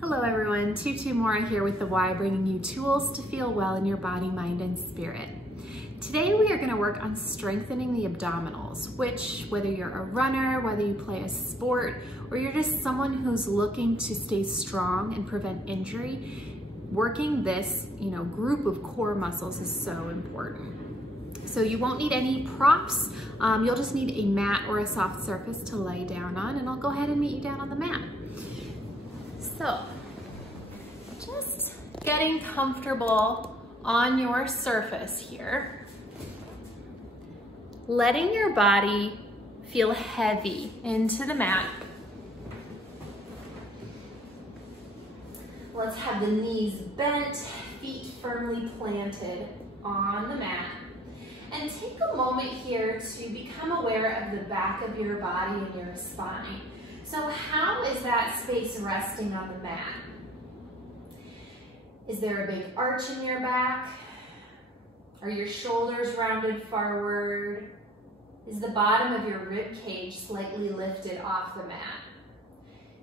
Hello everyone, Tutu Mora here with The Why, bringing you tools to feel well in your body, mind, and spirit. Today we are going to work on strengthening the abdominals, which, whether you're a runner, whether you play a sport, or you're just someone who's looking to stay strong and prevent injury, working this, group of core muscles is so important. So you won't need any props. You'll just need a mat or a soft surface to lay down on, and I'll go ahead and meet you down on the mat. So, just getting comfortable on your surface here. Letting your body feel heavy into the mat. Let's have the knees bent, feet firmly planted on the mat. And take a moment here to become aware of the back of your body and your spine. So how is that space resting on the mat? Is there a big arch in your back? Are your shoulders rounded forward? Is the bottom of your rib cage slightly lifted off the mat?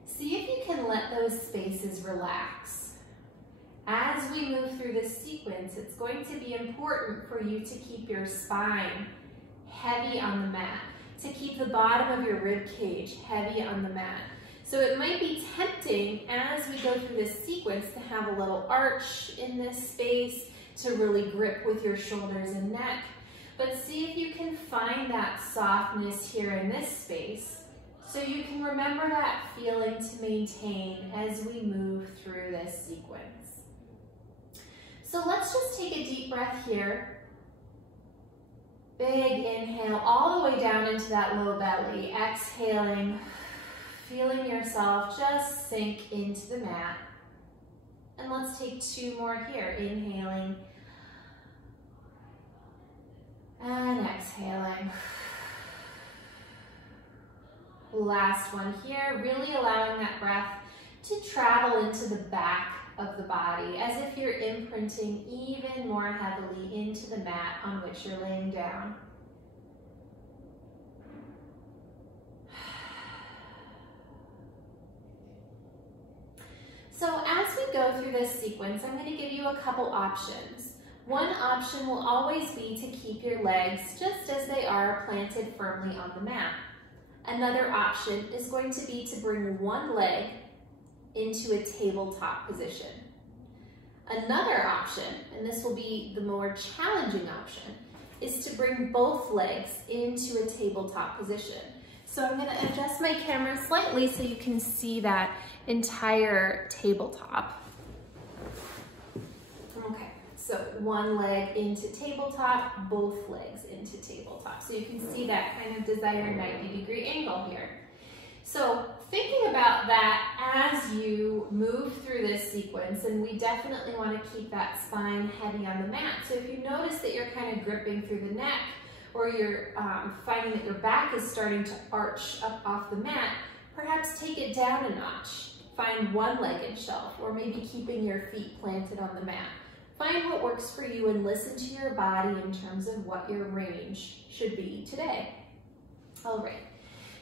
See if you can let those spaces relax. As we move through this sequence, it's going to be important for you to keep your spine heavy on the mat, to keep the bottom of your rib cage heavy on the mat. So it might be tempting as we go through this sequence to have a little arch in this space to really grip with your shoulders and neck. But see if you can find that softness here in this space so you can remember that feeling to maintain as we move through this sequence. So let's just take a deep breath here. Big inhale all the way down into that low belly. Exhaling, feeling yourself just sink into the mat. And let's take two more here. Inhaling and exhaling. Last one here, really allowing that breath to travel into the back of the body, as if you're imprinting even more heavily into the mat on which you're laying down. So as we go through this sequence, I'm going to give you a couple options. One option will always be to keep your legs just as they are, planted firmly on the mat. Another option is going to be to bring one leg into a tabletop position. Another option, and this will be the more challenging option, is to bring both legs into a tabletop position. So I'm going to adjust my camera slightly so you can see that entire tabletop. Okay, so one leg into tabletop, both legs into tabletop. So you can see that kind of desired 90-degree angle here. So thinking about that as you move through this sequence, and we definitely want to keep that spine heavy on the mat. So if you notice that you're kind of gripping through the neck, or you're finding that your back is starting to arch up off the mat, perhaps take it down a notch. Find one-legged shelf, or maybe keeping your feet planted on the mat. Find what works for you and listen to your body in terms of what your range should be today. All right.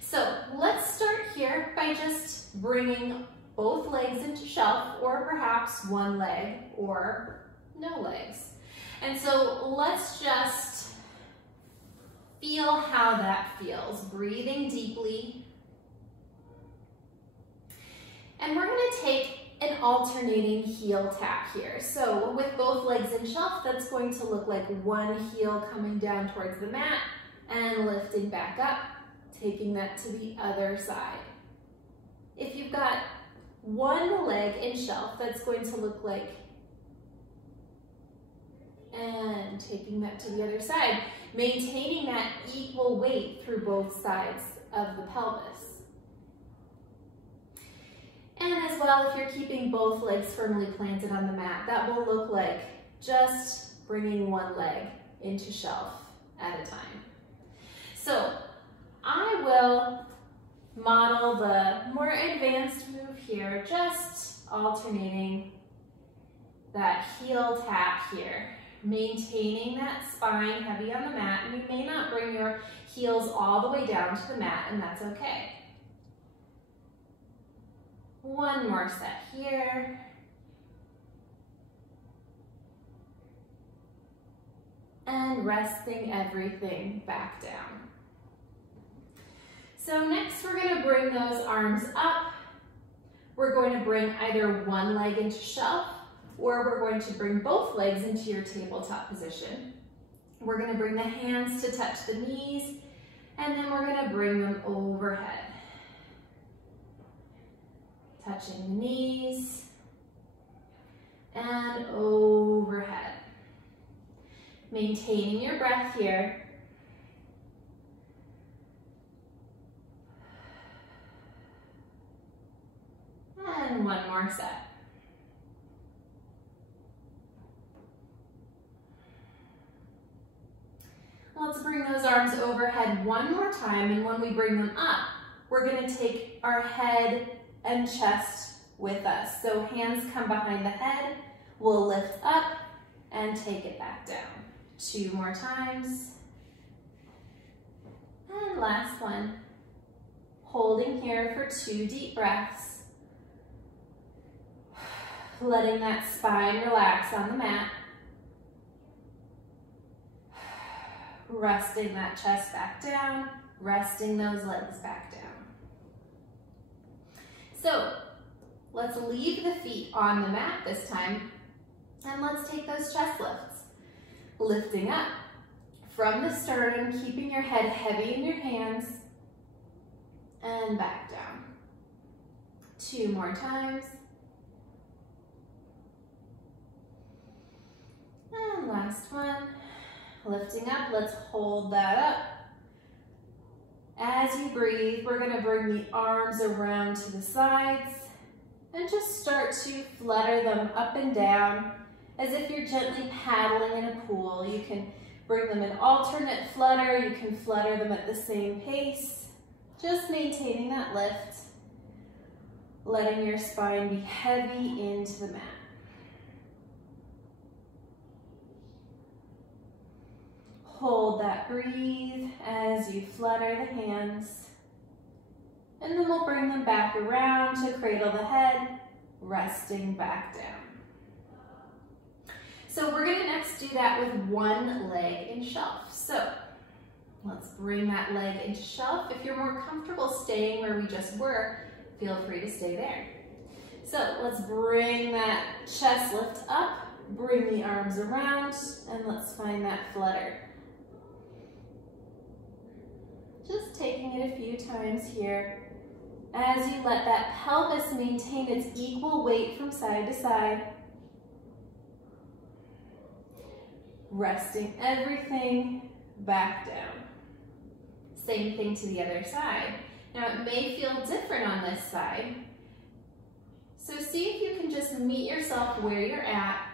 So let's start here by just bringing both legs into shelf, or perhaps one leg or no legs. And so let's just feel how that feels. Breathing deeply. And we're going to take an alternating heel tap here. So with both legs in shelf, that's going to look like one heel coming down towards the mat and lifting back up, taking that to the other side. If you've got one leg in shelf, that's going to look like, and taking that to the other side, maintaining that equal weight through both sides of the pelvis. And as well, if you're keeping both legs firmly planted on the mat, that will look like just bringing one leg into shelf at a time. So I will model the more advanced move here, just alternating that heel tap here, maintaining that spine heavy on the mat. And you may not bring your heels all the way down to the mat, and that's okay. One more set here. And resting everything back down. So next we're going to bring those arms up. We're going to bring either one leg into shelf, or we're going to bring both legs into your tabletop position. We're going to bring the hands to touch the knees, and then we're going to bring them overhead. Touching the knees and overhead. Maintaining your breath here. And one more set. Let's bring those arms overhead one more time, and when we bring them up, we're going to take our head and chest with us. So hands come behind the head, we'll lift up and take it back down. 2 more times. And last one. Holding here for 2 deep breaths. Letting that spine relax on the mat. Resting that chest back down. Resting those legs back down. So let's leave the feet on the mat this time, and let's take those chest lifts. Lifting up from the sternum, keeping your head heavy in your hands, and back down. 2 more times. And last one. Lifting up, let's hold that up. As you breathe, we're going to bring the arms around to the sides and just start to flutter them up and down as if you're gently paddling in a pool. You can bring them in alternate flutter, you can flutter them at the same pace, just maintaining that lift, letting your spine be heavy into the mat. Hold that, breathe as you flutter the hands, and then we'll bring them back around to cradle the head, resting back down. So we're going to next do that with one leg in shelf. So let's bring that leg into shelf. If you're more comfortable staying where we just were, feel free to stay there. So let's bring that chest lift up, bring the arms around, and let's find that flutter. Just taking it a few times here as you let that pelvis maintain its equal weight from side to side. Resting everything back down. Same thing to the other side. Now it may feel different on this side, so see if you can just meet yourself where you're at,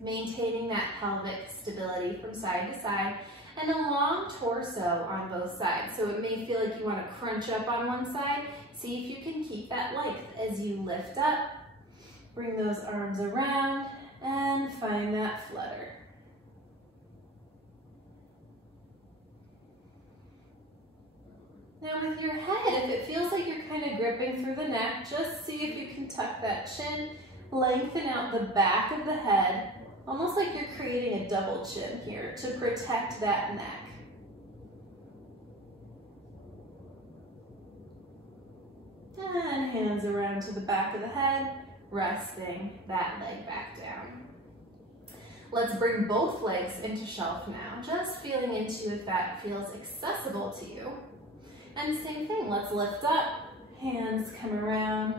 maintaining that pelvic stability from side to side, and a long torso on both sides. So it may feel like you want to crunch up on one side. See if you can keep that length as you lift up, bring those arms around, and find that flutter. Now with your head, if it feels like you're kind of gripping through the neck, just see if you can tuck that chin, lengthen out the back of the head, almost like you're creating a double chin here to protect that neck. And hands around to the back of the head, resting that leg back down. Let's bring both legs into shelf now, just feeling into if that feels accessible to you. And same thing, let's lift up, hands come around,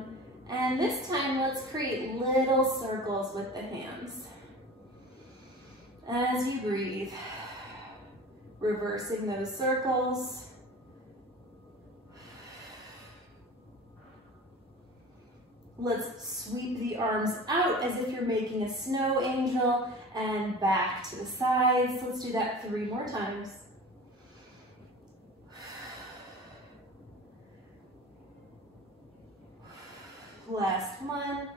and this time let's create little circles with the hands. As you breathe, reversing those circles. Let's sweep the arms out as if you're making a snow angel and back to the sides. Let's do that 3 more times. Last one.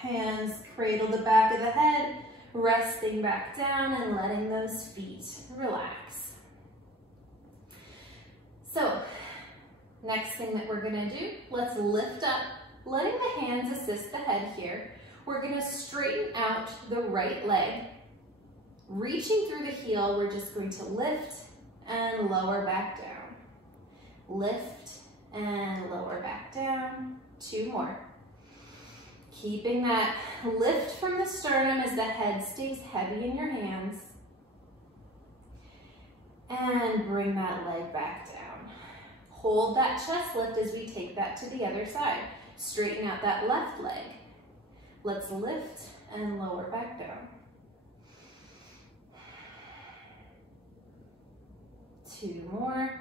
Hands cradle the back of the head, resting back down and letting those feet relax. So Next thing that we're gonna do, let's lift up, letting the hands assist the head here. We're gonna straighten out the right leg. Reaching through the heel, we're just going to lift and lower back down. Lift and lower back down. 2 more. Keeping that lift from the sternum as the head stays heavy in your hands. And bring that leg back down. Hold that chest lift as we take that to the other side. Straighten out that left leg. Let's lift and lower back down. 2 more.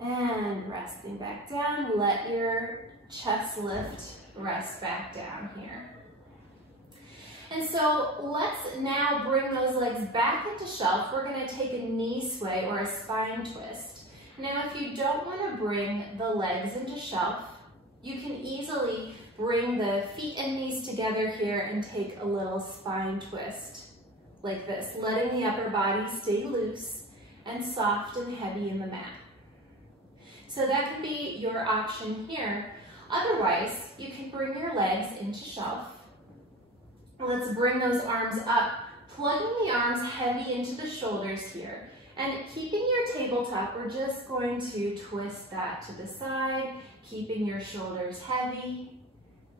And resting back down, let your chest lift rest back down here. And so let's now bring those legs back into shelf. We're gonna take a knee sway or a spine twist. Now, if you don't wanna bring the legs into shelf, you can easily bring the feet and knees together here and take a little spine twist like this, letting the upper body stay loose and soft and heavy in the mat. So that can be your option here. Otherwise, you can bring your legs into shelf. Let's bring those arms up, plugging the arms heavy into the shoulders here. And keeping your tabletop, we're just going to twist that to the side, keeping your shoulders heavy,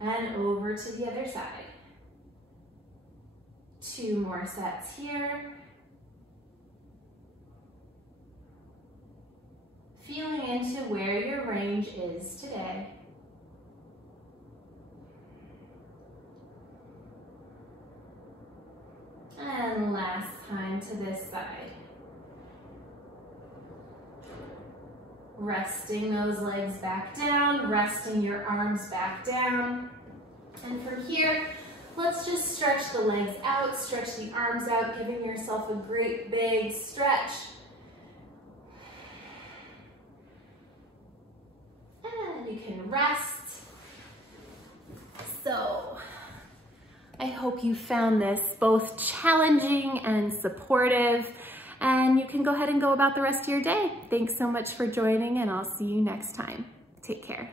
and over to the other side. 2 more sets here. Feeling into where your range is today. And last time to this side. Resting those legs back down, resting your arms back down. And from here, let's just stretch the legs out, stretch the arms out, giving yourself a great big stretch. And you can rest. So, I hope you found this both challenging and supportive, and you can go ahead and go about the rest of your day. Thanks so much for joining, and I'll see you next time. Take care.